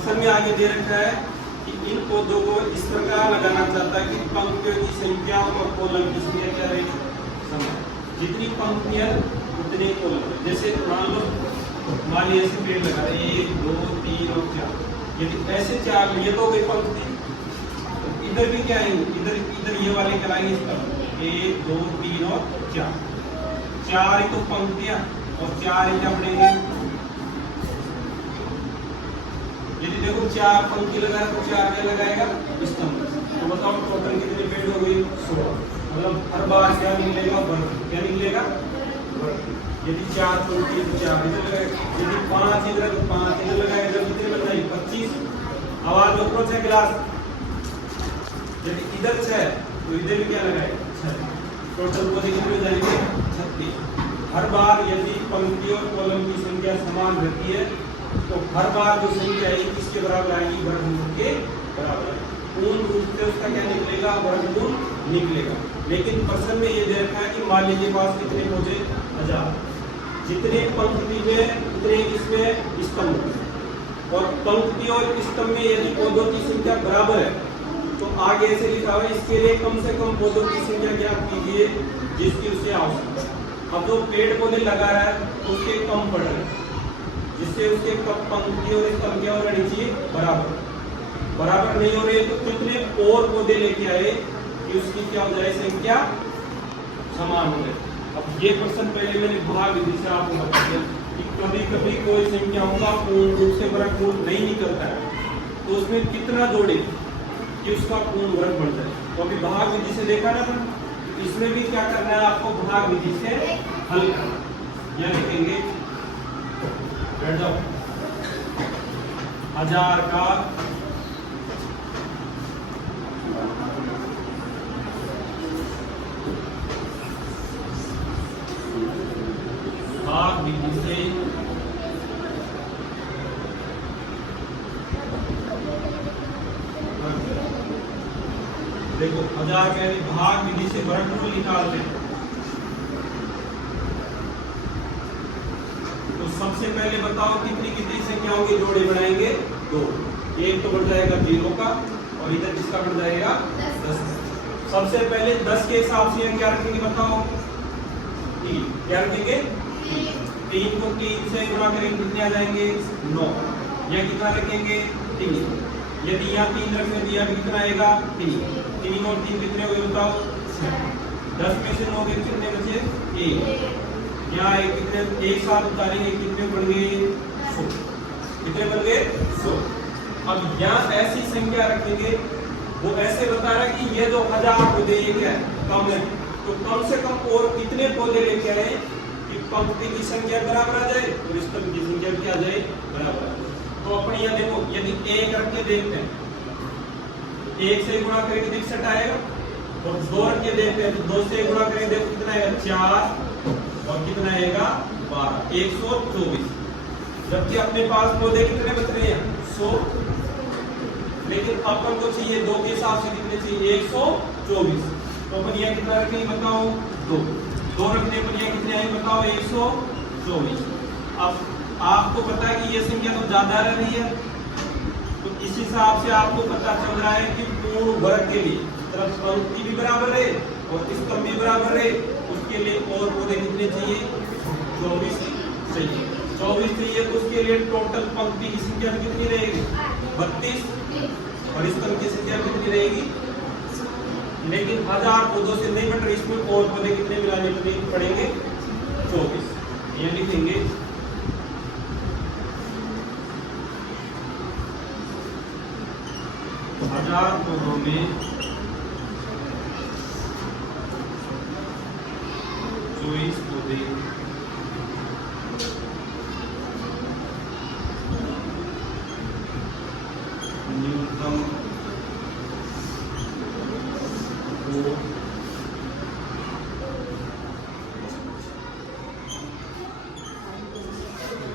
प्रश्न में आगे दे रखा है कि इन पौधों को इस प्रकार लगाना चाहता है कि पंक्तियों की संख्या और कॉलम की संख्या क्या रहेगी समान, जितनी पंक्तियां उतने कॉलम। जैसे मान लीजिए ऐसे पेड़ लगा रहे 1 2 3 और 4, यदि ऐसे 4 लिए तो गई पंक्ति, तो इधर भी क्या आएंगे, इधर ये वाले कराएंगे इस तरफ 1 2 3 और 4, 4 ही तो पंक्तियां और 4 ही क्या बढ़ेंगे। यदि देखो 4 पंक्ति लगाए तो 4 क्या लगाएगा स्तंभ, तो बताओ टोटल कितने पेड़ हो गए 16, मतलब हर बार क्या निकलेगा वर्ग, क्या निकलेगा वर्ग। यदि 4 पंक्ति तो 4 इधर लगाएगा, यदि 5 इधर तो 5 इधर लगाएगा, जब कितने बन जाएंगे 25। आवाज ऊपर से गिलास, यदि इधर 6 तो इधर भी क्या लगाएगा 6, टोटल पौधे कितने हो जाएंगे 36। हर बार यदि पंक्ति और कॉलम की संख्या समान रहती है तो हर बार जो संख्या है किसके बराबर आएगी, वर्गमूल के बराबर। पूर्ण रूप से उसका क्या निकलेगा वर्गमूल निकलेगा। लेकिन प्रश्न में ये दे रखा है कि मान लीजिए पास कितने पौधे 1000, जितने पंक्ति में उतने इसमें स्तंभ, और पंक्ति और स्तंभ में यदि पौधों की संख्या बराबर है तो आगे ऐसे लिखा हुआ है इसके लिए कम से कम पौधों की संख्या ज्ञात कीजिए जिसकी उसे आवश्यकता है। अब जो पेड़ पौधे लगा रहा है उसके कम पड़ रहे हैं, जिससे उसके पंक्ति और स्तंभ क्या होना चाहिए बराबर नहीं हो रही है, तो कितने और पौधे लेके आए कि उसकी क्या हो जाए संख्या समान हो जाए। अब ये प्रश्न पहले मैंने भाग विधि से आपको बता दिया कि कभी कभी कोई संख्याओं का पूर्ण रूप से वर्गमूल नहीं निकलता है, तो उसमें कितना जोड़े कि उसका पूर्ण वर्ग बन जाए। तो अभी भाग विधि से देखा ना, इसमें भी क्या करना है आपको भाग विधि से हल करना। यह लिखेंगे बैठ जाओ 1000 का भाग विधि से देखो 1000 का भाग विधि से वर्गमूल निकालते हैं। तो सबसे पहले बताओ कितनी कितनी संख्याओं के जोड़े बनाएंगे 2, एक तो बढ़ जाएगा 0 का और इधर किसका बढ़ जाएगा 10। सबसे पहले 10 के हिसाब से क्या रखेंगे बताओ 3, क्या रखेंगे 3 को 3 से गुणा करेंगे कितने आ जाएंगे 9, यह कितना रखेंगे 3। यदि यहाँ 3 रखेंगे तो यहाँ भी कितना आएगा 3 और 3 कितने हो गए बताओ 10 में से 9 के कितने बचे 1, यहाँ कितने एक साथ उतारेंगे कितने बन गए 100, कितने बन गए 100। अब यहाँ ऐसी संख्या रखेंगे, वो ऐसे बता रहा है कि ये जो 1000 पौधे ये क्या है कम है, तो कम से कम और कितने पौधे लेके आए कि पंक्ति की संख्या बराबर आ जाए और स्तंभ की संख्या भी आ जाए बराबर आ जाए। तो अपने यहाँ देखो यदि 1 रख के देखते हैं, 1 से गुणा करेंगे 61 आएगा, और 2 रख के देखते हैं तो 2 से गुणा करेंगे देखो कितना आएगा 4 और कितना आएगा 12, 124। जबकि अपने पास पौधे कितने बच रहे हैं 100, लेकिन अपन को चाहिए 2 के हिसाब से कितने चाहिए 124। तो अपन यहाँ कितना रखेंगे बताओ 2 रखने पर यहाँ कितने आएंगे बताओ 124। अब आपको पता है कि ये संख्या तो ज्यादा रह रही है, तो इस हिसाब से आपको पता चल रहा है कि पूर्ण वर्ग के लिए तरफ पंक्ति भी बराबर है और स्तंभ भी बराबर है, उसके लिए और पौधे कितने चाहिए 24 चाहिए। 24 चाहिए तो उसके लिए टोटल पंक्ति की संख्या कितनी रहेगी 32 और स्तंभ की संख्या कितनी रहेगी। लेकिन 1000 पौधों से नहीं बट इसमें और पौधे कितने मिलाने पड़ेंगे 24। ये लिखेंगे 1000 पौधों में 24 पौधे न्यूनतम को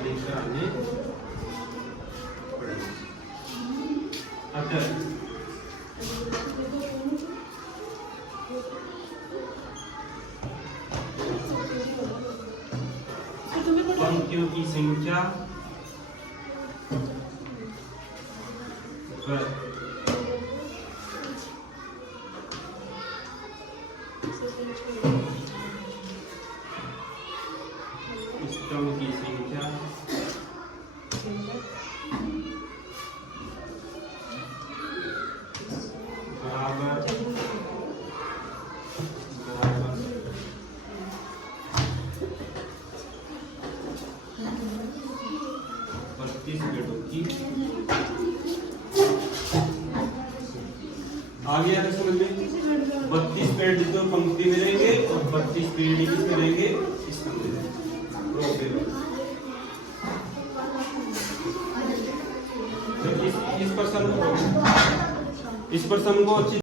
निकालने पड़ेंगे। अगर पंक्तियों की संख्या स्तंभ की संख्या बराबर 32 पेड़ों की। आ गया था समझ में? 32 पेड़ जितने पंक्ति में रहेंगे और 32 पेड़ किसमें रहेंगे? स्तंभ में रहेंगे। इस प्रश्न को अच्छी